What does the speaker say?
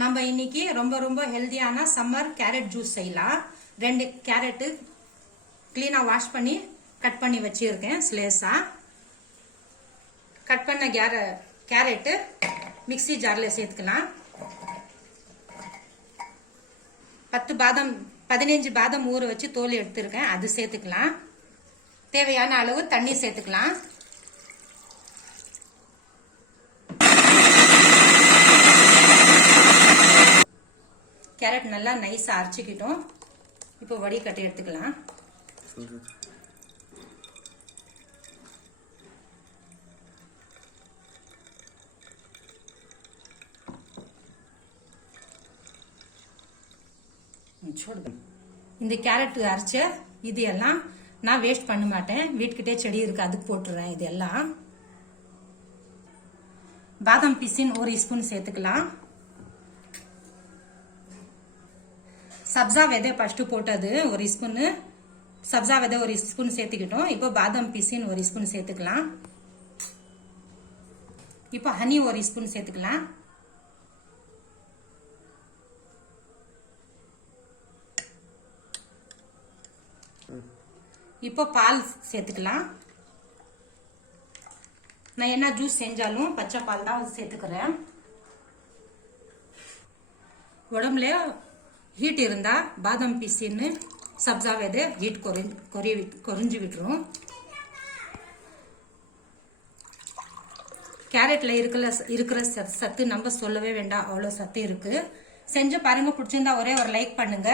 நம்ம இன்னைக்கு ரொம்ப ரொம்ப ஹெல்தியான சம்மர் கேரட் ஜூஸ் செய்யலாம். 2 கேரட் கிளீனா வாஷ் பண்ணி கட் பண்ணி வச்சிருக்கேன். ஸ்லேஸா கட் பண்ண கேரட் மிக்ஸி ஜார்ல சேர்த்துக்கலாம். 15 பாதாம் ஊற வச்சு தோல் எடுத்துருக்கேன், அது சேர்த்துக்கலாம். தேவையான அளவு தண்ணி சேர்த்துக்கலாம். கேரட் நல்லா நைஸா அரைச்சிக்கிட்டோம். இப்போ வடிகட்டி எடுத்துக்கலாம். இந்த கேரட் அரைச்ச இது எல்லாம் நான் வேஸ்ட் பண்ண மாட்டேன். வீட்டுக்கிட்டே செடி இருக்கு, அதுக்கு போட்டுறேன். இது எல்லாம் பாதாம் பிசின் 1 ஸ்பூன் சேர்த்துக்கலாம். சப்ஜா விதை ஃபர்ஸ்ட் போட்டது 1 ஸ்பூன், சப்ஜா விதை 1 ஸ்பூன் சேர்த்துக்கிட்டோம். இப்போ பாதாம் பிசின் 1 ஸ்பூன் சேர்த்துக்கலாம். இப்போ ஹனி 1 ஸ்பூன் சேர்த்துக்கலாம். இப்போ பால் சேர்த்துக்கலாம். நான் என்ன ஜூஸ் செஞ்சாலும் பச்சை பால் தான் சேர்த்துக்கிறேன். உடம்புல ஹீட் இருந்தா பாதாம் பீசின்னு சப்ஜா விதை ஹீட் குறைஞ்சு விட்டுரும். கேரட்ல இருக்கிற சத்து நம்ம சொல்லவே வேண்டாம், அவ்வளோ சத்து இருக்கு. செஞ்சு பாருங்க, பிடிச்சிருந்தா ஒரே ஒரு லைக் பண்ணுங்க.